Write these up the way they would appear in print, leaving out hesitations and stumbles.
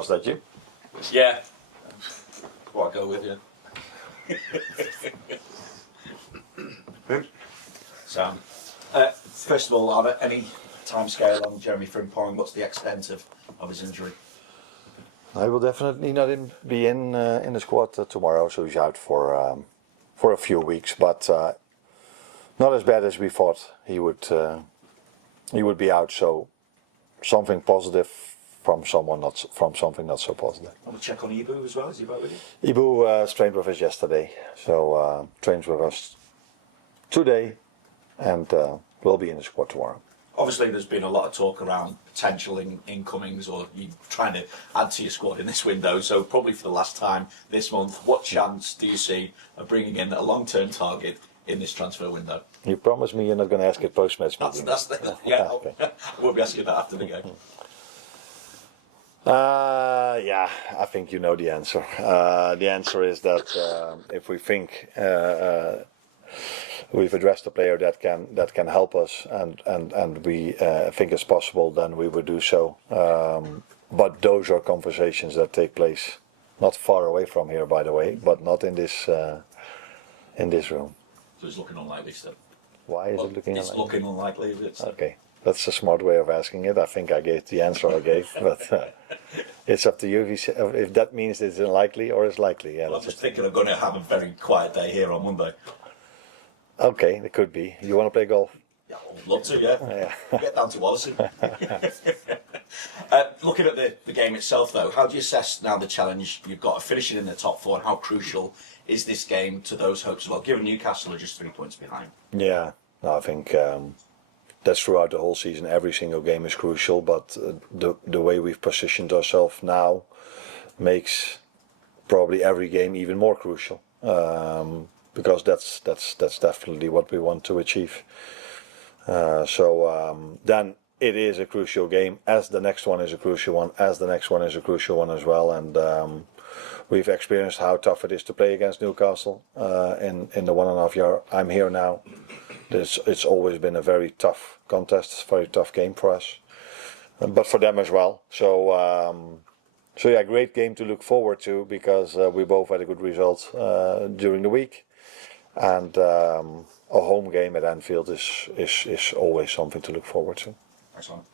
Was that you? Yeah. What I go with, yeah. Sam. First of all, Arne, any timescale on Jeremy Frimpong? What's the extent of his injury? I will definitely not be in the squad tomorrow, so he's out for a few weeks, but not as bad as we thought he would be out. So something positive from someone, not from something not so positive. I want to check on Ibu as well. Is he back with you? Ibu trained with us yesterday, so trains with us today, and will be in the squad tomorrow. Obviously, there's been a lot of talk around potential incomings, or you trying to add to your squad in this window. So probably for the last time this month, what chance do you see of bringing in a long-term target in this transfer window? You promised me you're not going to ask it post-match meeting. Yeah, Okay. I won't be asking that after the game. Yeah, I think you know the answer. The answer is that if we think we've addressed a player that can help us, and we think it's possible, then we would do so. But those are conversations that take place not far away from here, by the way, but not in this room. So it's looking unlikely still. Why is it looking unlikely? It's looking unlikely, is it? Okay, that's a smart way of asking it. I think I gave the answer I gave, but it's up to you if that means it's unlikely or it's likely. Yeah, well, I'm just thinking I'm going to have a very quiet day here on Monday. Okay, it could be. You want to play golf? Yeah, I'd love to, yeah. Get down to Wallasey. Looking at the game itself, though, how do you assess now the challenge you've got of finishing in the top four, and how crucial is this game to those hopes? Well, given Newcastle are just 3 points behind. Yeah, no, I think that's throughout the whole season. Every single game is crucial, but the way we've positioned ourselves now makes probably every game even more crucial. Because that's definitely what we want to achieve. So then it is a crucial game, as the next one is a crucial one, as the next one is a crucial one as well. And we've experienced how tough it is to play against Newcastle in the 1.5 year I'm here now. It's always been a very tough contest, very tough game for us, but for them as well. So yeah, great game to look forward to, because we both had a good result during the week. And a home game at Anfield is always something to look forward to. Excellent.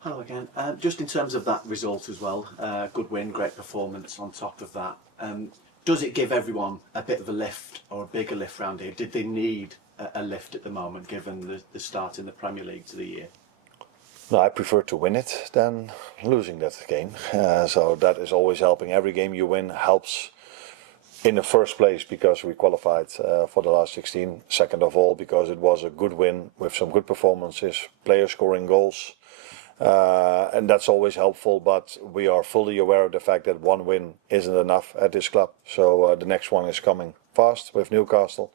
Hello again. Just in terms of that result as well, good win, great performance on top of that. Does it give everyone a bit of a lift, or a bigger lift round here? Did they need a lift at the moment, given the start in the Premier League to the year? No, I prefer to win it than losing that game. So that is always helping. Every game you win helps. In the first place, because we qualified for the last 16. Second of all, because it was a good win with some good performances, players scoring goals, and that's always helpful. But we are fully aware of the fact that one win isn't enough at this club. So the next one is coming fast with Newcastle,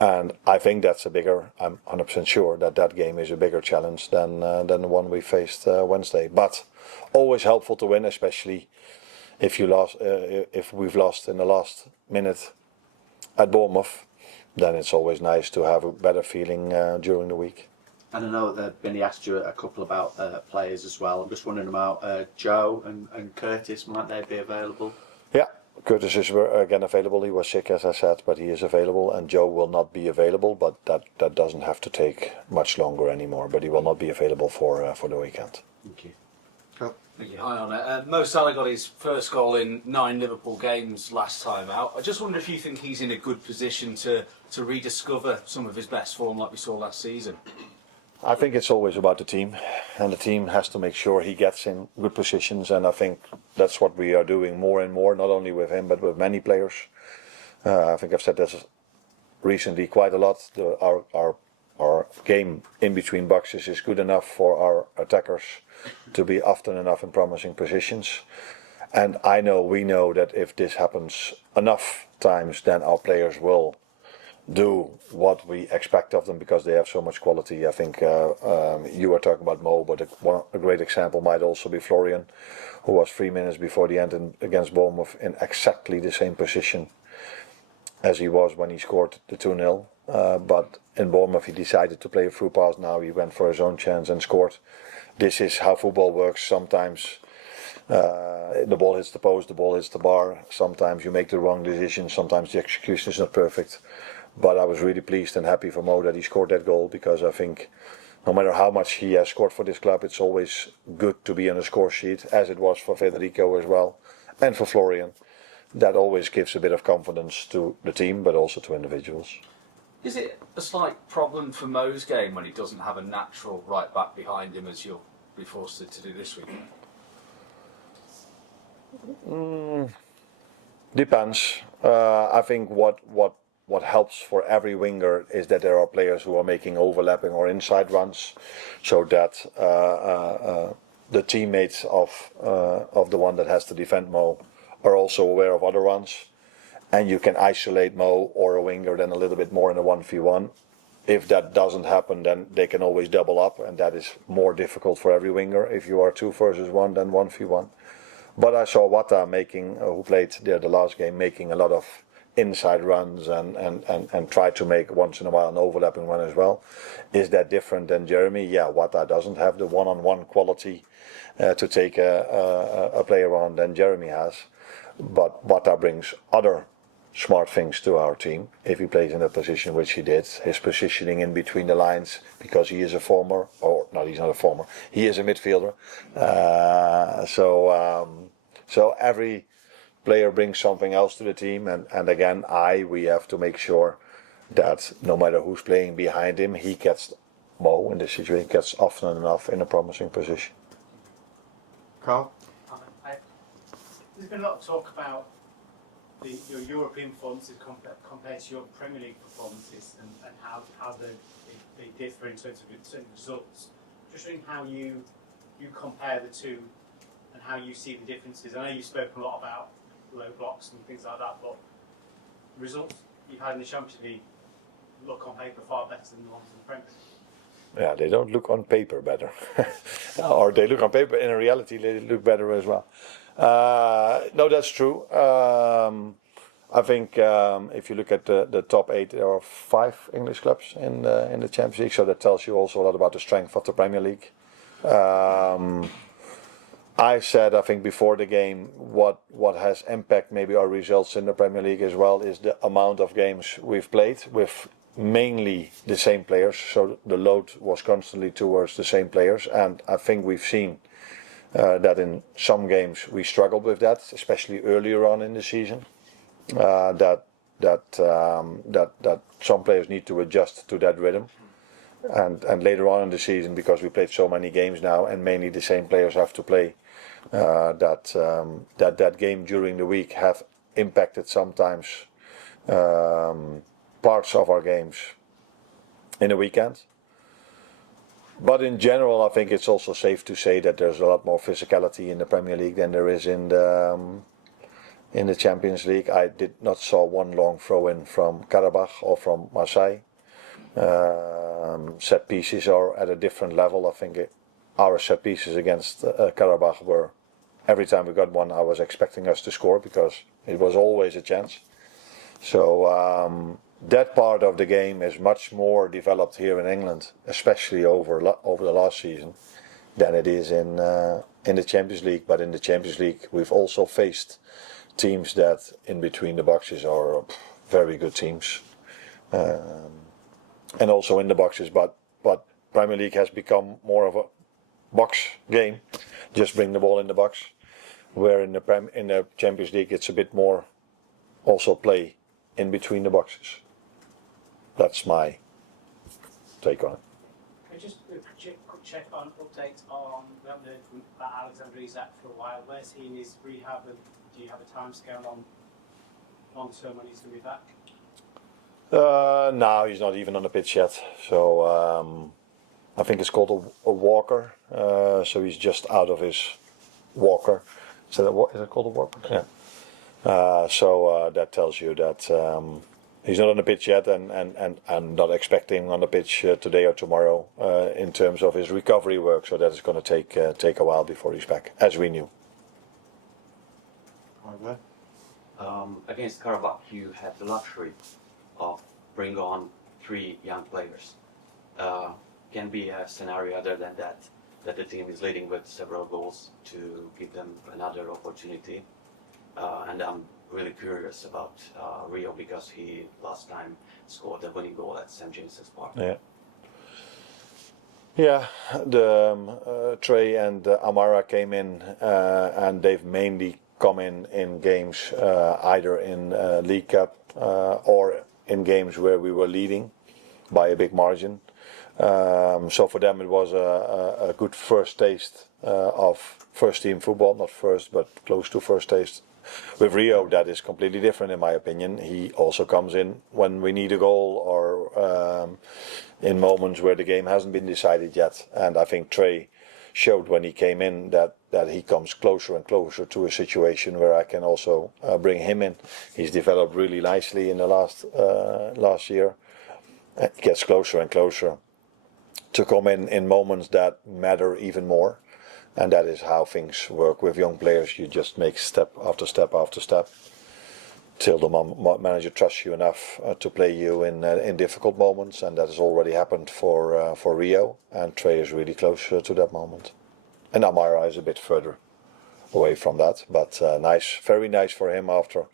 and I think that's I'm 100% sure that game is a bigger challenge than the one we faced Wednesday. But always helpful to win, especially if we've lost in the last minute at Bournemouth, then it's always nice to have a better feeling during the week. And I know that Benny asked you a couple about players as well. I'm just wondering about Joe and Curtis. Might they be available? Yeah, Curtis is again available. He was sick, as I said, but he is available. And Joe will not be available, but that doesn't have to take much longer anymore. But he will not be available for the weekend. Thank you. Thank you. Hi, Arne. Mo Salah got his first goal in 9 Liverpool games last time out. I just wonder if you think he's in a good position to rediscover some of his best form like we saw last season. I think it's always about the team, and the team has to make sure he gets in good positions, and I think that's what we are doing more and more, not only with him but with many players. I think I've said this recently quite a lot. Our game in between boxes is good enough for our attackers to be often enough in promising positions. And we know that if this happens enough times, then our players will do what we expect of them, because they have so much quality. I think you were talking about Mo, but a great example might also be Florian, who was 3 minutes before the end against Bournemouth in exactly the same position as he was when he scored the 2-0. But in Bournemouth he decided to play a through pass. Now he went for his own chance and scored. This is how football works. Sometimes The ball hits the post, the ball hits the bar. Sometimes you make the wrong decision, sometimes the execution is not perfect. But I was really pleased and happy for Mo that he scored that goal, because I think no matter how much he has scored for this club, it's always good to be on the score sheet, as it was for Federico as well, and for Florian. That always gives a bit of confidence to the team, but also to individuals. Is it a slight problem for Mo's game when he doesn't have a natural right back behind him, as you'll be forced to do this week? Depends. I think what helps for every winger is that there are players who are making overlapping or inside runs, so that the teammates of the one that has to defend Mo are also aware of other runs, and you can isolate Mo or a winger then a little bit more in a 1v1. If that doesn't happen, then they can always double up, and that is more difficult for every winger if you are 2 versus 1 than 1v1. But I saw Wata making, who played there the last game, making a lot of inside runs and try to make once in a while an overlapping run as well. Is that different than Jeremy? Yeah, Wata doesn't have the one-on-one quality to take a player on than Jeremy has. But Wata brings other smart things to our team if he plays in a position which he did. His positioning in between the lines, because he is a former, or no, he's not a former, he is a midfielder. So every player brings something else to the team, and again, we have to make sure that no matter who's playing behind him, he gets, Mo in this situation, gets often enough in a promising position. Carl? There's been a lot of talk about your European performances compared to your Premier League performances, and how they differ in terms of certain results. Just wondering how you compare the two and how you see the differences. I know you've spoken a lot about low blocks and things like that, but the results you've had in the Champions League look on paper far better than the ones in the Premier League. Yeah, they don't look on paper better. Or they look on paper, in reality they look better as well. No, that's true. I think if you look at the top 8, there are 5 English clubs in the Champions League, so that tells you also a lot about the strength of the Premier League. I said, I think before the game, what has impacted maybe our results in the Premier League as well is the amount of games we've played with mainly the same players, so the load was constantly towards the same players, and I think we've seen that in some games we struggled with that, especially earlier on in the season. That some players need to adjust to that rhythm, and later on in the season, because we played so many games now and mainly the same players have to play, that game during the week have impacted sometimes parts of our games in the weekend. But in general, I think it's also safe to say that there's a lot more physicality in the Premier League than there is in the Champions League. I did not saw one long throw in from Karabakh or from Marseille. Set pieces are at a different level. I think our set pieces against Karabakh were, every time we got one, I was expecting us to score, because it was always a chance. So that part of the game is much more developed here in England, especially over the last season, than it is in the Champions League. But in the Champions League, we've also faced teams that in between the boxes are very good teams, and also in the boxes. But Premier League has become more of a box game. Just bring the ball in the box. Where in the Champions League, it's a bit more also play in between the boxes. That's my take on it. Can I just do a quick check on update on, we haven't heard from Alexander Isak for a while. Where's he in his rehab, and do you have a timescale on long term when he's going to be back? No, he's not even on the pitch yet. So I think it's called a walker. So he's just out of his walker. Is it called a walker? Yeah. So that tells you that he's not on the pitch yet, and I'm not expecting on the pitch today or tomorrow in terms of his recovery work. So that is going to take a while before he's back, as we knew. Against Karabakh, you had the luxury of bring on 3 young players. Can be a scenario other than that that the team is leading with several goals to give them another opportunity. And I'm really curious about Rio because he last time scored the winning goal at St James's Park. Yeah. Yeah, the Trey and Amara came in, and they've mainly come in games either in League Cup or in games where we were leading by a big margin. So for them it was a good first taste of first team football, not first but close to first taste. With Rio that is completely different in my opinion. He also comes in when we need a goal or in moments where the game hasn't been decided yet. And I think Trey showed when he came in that he comes closer and closer to a situation where I can also bring him in. He's developed really nicely in the last year. He gets closer and closer to come in moments that matter even more. And that is how things work with young players. You just make step after step after step till the manager trusts you enough to play you in difficult moments. And that has already happened for Rio. And Trey is really close to that moment. And Amara is a bit further away from that. But nice, very nice for him after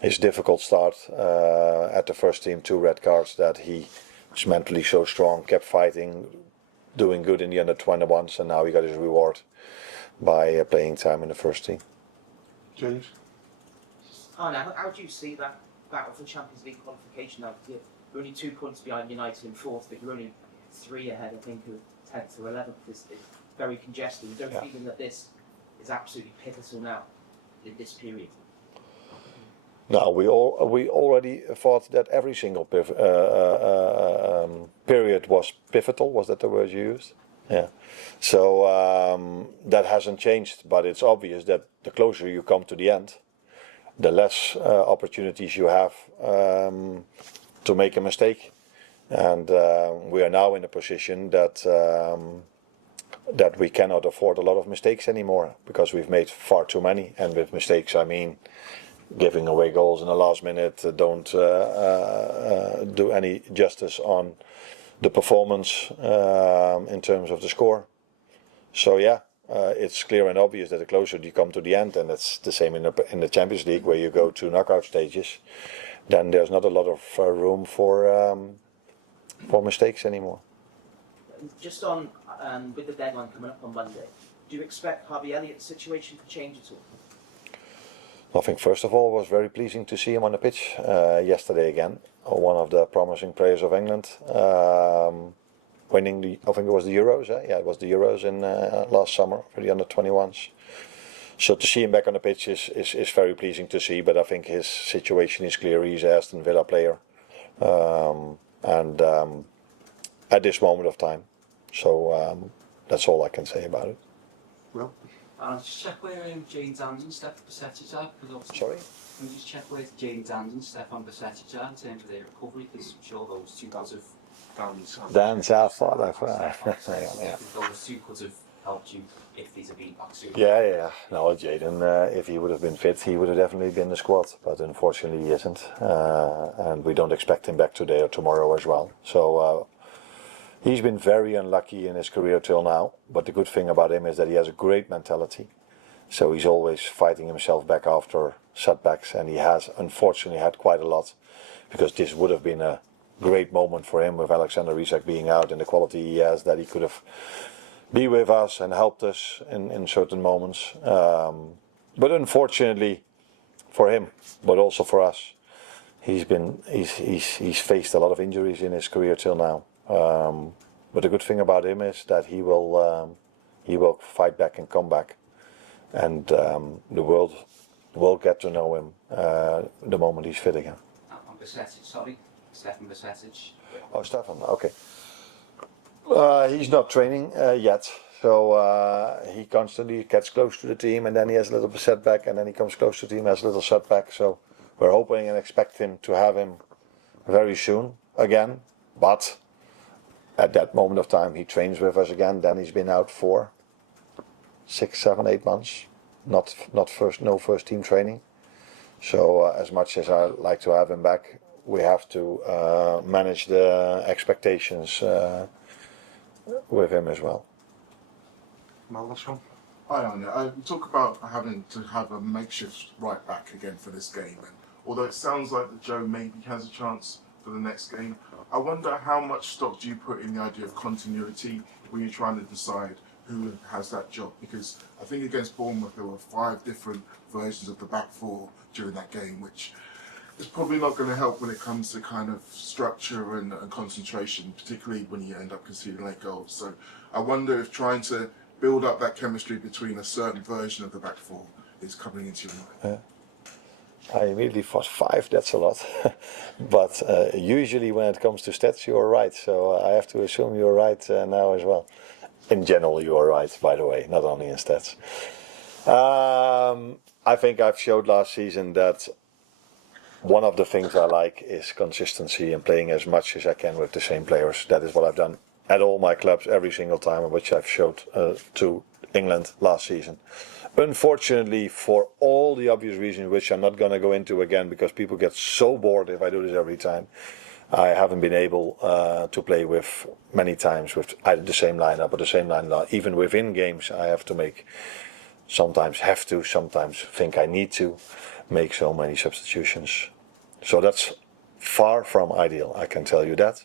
his difficult start at the first team, 2 red cards, that he was mentally so strong, kept fighting, doing good in the under-21s, and now he got his reward by playing time in the first team. James? Arne, how do you see that battle for Champions League qualification now? You're only 2 points behind United in 4th, but you're only 3 ahead, I think, of 10th or 11th. It's very congested. You don't feel that this is absolutely pivotal now in this period? No, we already thought that every single period was pivotal. Was that the word you used? Yeah. So that hasn't changed, but it's obvious that the closer you come to the end, the less opportunities you have to make a mistake. And we are now in a position that we cannot afford a lot of mistakes anymore because we've made far too many. And with mistakes, I mean giving away goals in the last minute, don't do any justice on the performance in terms of the score. So yeah, it's clear and obvious that the closer you come to the end, and it's the same in the Champions League where you go to knockout stages, then there's not a lot of room for mistakes anymore. Just on with the deadline coming up on Monday, do you expect Harvey Elliott's situation to change at all? I think first of all it was very pleasing to see him on the pitch yesterday again. One of the promising players of England, winning I think it was the Euros. Yeah, it was the Euros in last summer for the under-21s. So to see him back on the pitch is very pleasing to see. But I think his situation is clear. He's an Aston Villa player, and at this moment of time. So that's all I can say about it. Well, just check where James Dan's and Stefan Bajcetic are. Sorry? Can you just check where James Dan's and Stefan Bajcetic are in terms of their recovery? Because I'm sure those 2 could have... Dan's our father. Those 2 could have helped you if these have been back soon. Yeah. No, Jaden, if he would have been fit, he would have definitely been in the squad. But unfortunately he isn't. And we don't expect him back today or tomorrow as well. So he's been very unlucky in his career till now. But the good thing about him is that he has a great mentality. So he's always fighting himself back after setbacks. And he has unfortunately had quite a lot. Because this would have been a great moment for him with Alexander Isak being out and the quality he has, that he could have be with us and helped us in certain moments. But unfortunately for him, but also for us, he's faced a lot of injuries in his career till now. But the good thing about him is that he will fight back and come back, and the world will get to know him the moment he's fit again. Bajcetic, sorry. Stefan Bajcetic. Oh, Stefan, okay. He's not training yet, so he constantly gets close to the team, and then he has a little setback, and then he comes close to the team, has a little setback. So we're hoping and expecting to have him very soon again. But at that moment of time, he trains with us again. Then he's been out for 6, 7, 8 months, no first team training. So as much as I like to have him back, we have to manage the expectations with him as well. My last one. Hi, Arne. We talk about having to have a makeshift right back again for this game, and although it sounds like that Joe maybe has a chance for the next game, I wonder how much stock do you put in the idea of continuity when you're trying to decide who has that job? Because I think against Bournemouth there were 5 different versions of the back four during that game, which is probably not going to help when it comes to kind of structure and concentration, particularly when you end up conceding late goals. So I wonder if trying to build up that chemistry between a certain version of the back four is coming into your mind. I immediately thought 5, that's a lot. But usually when it comes to stats, you're right. So I have to assume you're right now as well. In general, you are right, by the way, not only in stats. I think I've showed last season that one of the things I like is consistency and playing as much as I can with the same players. That is what I've done at all my clubs every single time, which I've showed to England last season. Unfortunately, for all the obvious reasons, which I'm not going to go into again because people get so bored if I do this every time, I haven't been able to play with many times with either the same lineup or the same lineup. Even within games, I have to make, sometimes think I need to make so many substitutions. So that's far from ideal, I can tell you that.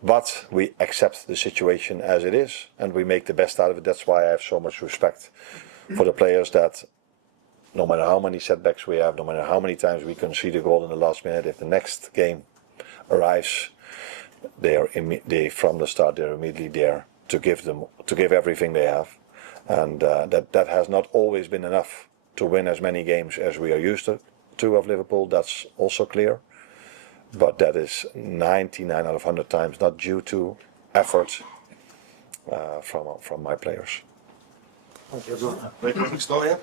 But we accept the situation as it is and we make the best out of it. That's why I have so much respect for the players that no matter how many setbacks we have, no matter how many times we concede a goal in the last minute, if the next game arrives, they from the start they're immediately there to give everything they have, and that has not always been enough to win as many games as we are used to of Liverpool. That's also clear, but that is 99 out of 100 times not due to effort from my players. Thank you, everyone. Thanks, Noel.